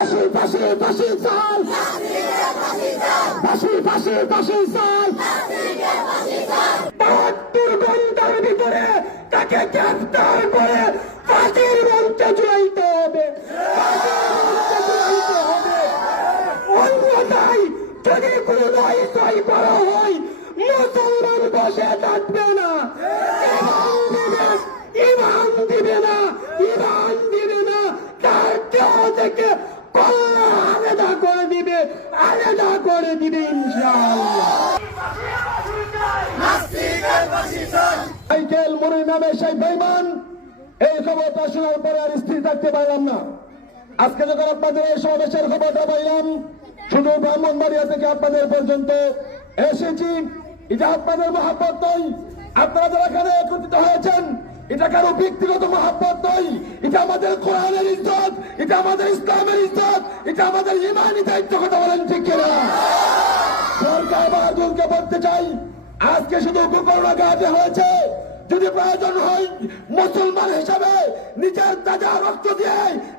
ফাঁসি ফাঁসি চাল, ফাঁসি ফাঁসি ফাঁসি চাল। ৭২ ঘন্টার ভিতরে তাকে গ্রেফতার করে ফাঁসির মঞ্চে ঝুলাইতে হবে। অন্যথায় যদি কোনো নয় করা হয়, মুসলমান বসে থাকবে না, ইমান দিবে না, ইমান দিবে না। তার দেহ থেকে আলাদা করে দিবে, আলাদা করে দিবে ইনশাআল্লাহ। মাইকেল মনির নামে সেই বেঈমান, এই খবরটা শোনার পরে আর স্থির থাকতে পারলাম না। আজকে যখন আপনাদের এই সমাবেশের খবরটা পাইলাম, শুধু ব্রাহ্মণবাড়িয়া থেকে আপনাদের পর্যন্ত এসেছি। এটা আপনাদের মহাব্বত নয়, আপনারা যারা এখানে একত্রিত হয়েছেন, এটা কারো ব্যক্তিগত মহাব্বত নয়, এটা আমাদের কোরআনের ইজ্জত, এটা আমাদের ইসলামের ইজ্জত, এটা আমাদের ইমানি দায়িত্ব। কথা বলেন ঠিক কিনা? সরকার বাহাদুরকে বলতে চাই, আজকে শুধু গোকর্ণাঘাতে হয়েছে, যদি প্রয়োজন হয় মুসলমান হিসাবে নিজের তাজা রক্ত দিয়ে,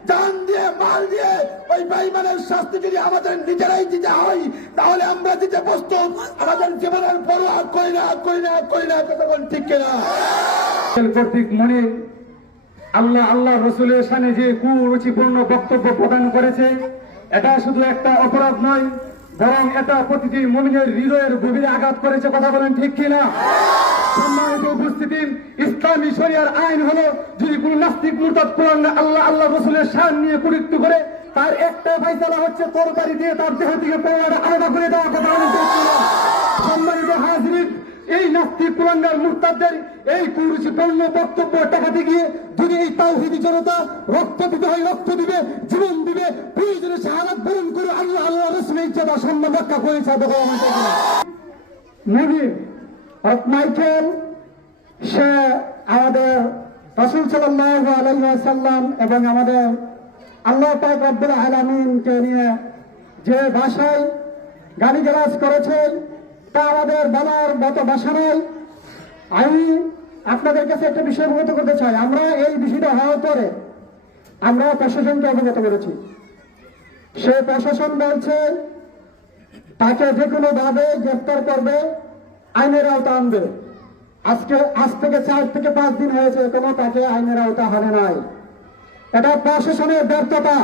জান দিয়ে, মাল দিয়ে ওই বেঈমানের শাস্তি যদি আমাদের নিজেরাই দিতে হয়, তাহলে আমরা দিতে প্রস্তুত। আমাদের জীবনের পরোয়া করি না, করি না, করি না। কথা বলেন ঠিক কিনা? কর্তৃক মনে আল্লাহ আল্লাহ রসুলের সামনে যে কুরুচিপূর্ণ বক্তব্য প্রদান করেছে, এটা শুধু একটা অপরাধ নয়, বরং এটা প্রতিটি মুমিনের হৃদয়ের গভীরে আঘাত করেছে। কথা বলেন ঠিক কিনা? সম্মানিত উপস্থিতি, ইসলামী শরিয়ার আইন হলো, যদি কোন নাস্তিক মুরতাদ কোরআন আল্লাহ আল্লাহ রসুলের শান নিয়ে কুরুক্তি করে, তার একটা ফায়সালা হচ্ছে তরবারি দিয়ে তার দেহ থেকে পড়াটা আলাদা করে দেওয়া। কথা বলেন ঠিক কিনা? সম্মানিত হাজরিন, এই নাস্তিক কুলাঙ্গার মুরতাদদের এই কুরুচিপূর্ণ বক্তব্য টাকাতে গিয়ে যদি এই তাওহীদি জনতা রক্ত দিতে হয় রক্ত দিবে, জীবন দিবে, প্রয়োজনে শাহাদাত বরণ করে আল্লাহ আল্লাহ রাসূলের ইজ্জত সম্মান রক্ষা করেছে। নবীর মাইকেল সে আমাদের রাসূল সাল্লাল্লাহু আলাইহি ওয়াসাল্লাম এবং আমাদের আল্লাহ পাক রব্বুল আলামিনকে নিয়ে যে ভাষায় গালিগালাজ করেছেন, তা আমাদের বলার মতো ভাষা নয়। আমি আপনাদের কাছে একটা বিষয় অবগত করতে চাই। আমরা এই বিষয়টা হওয়ার পরে আমরা প্রশাসনকে অবগত করেছি। সে প্রশাসন বলছে তাকে যে কোনো ভাবে গ্রেফতার করবে, আইনের আওতা আনবে। আজ থেকে 4 থেকে 5 দিন হয়েছে, এখনো তাকে আইনের আওতা হারে নাই। এটা প্রশাসনের ব্যর্থতা।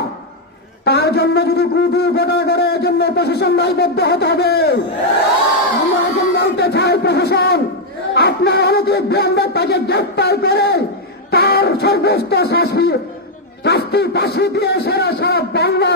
তার জন্য যদি দুর্ঘটনা করে, এর জন্য প্রশাসন দায়বদ্ধ হতে হবে। আমরা এখন বলতে চাই, প্রশাসন আপনার অনতি বিলম্বে তাকে গ্রেফতার করে তার সর্বোচ্চ শাস্তি ফাঁসি দিয়ে সারা বাংলা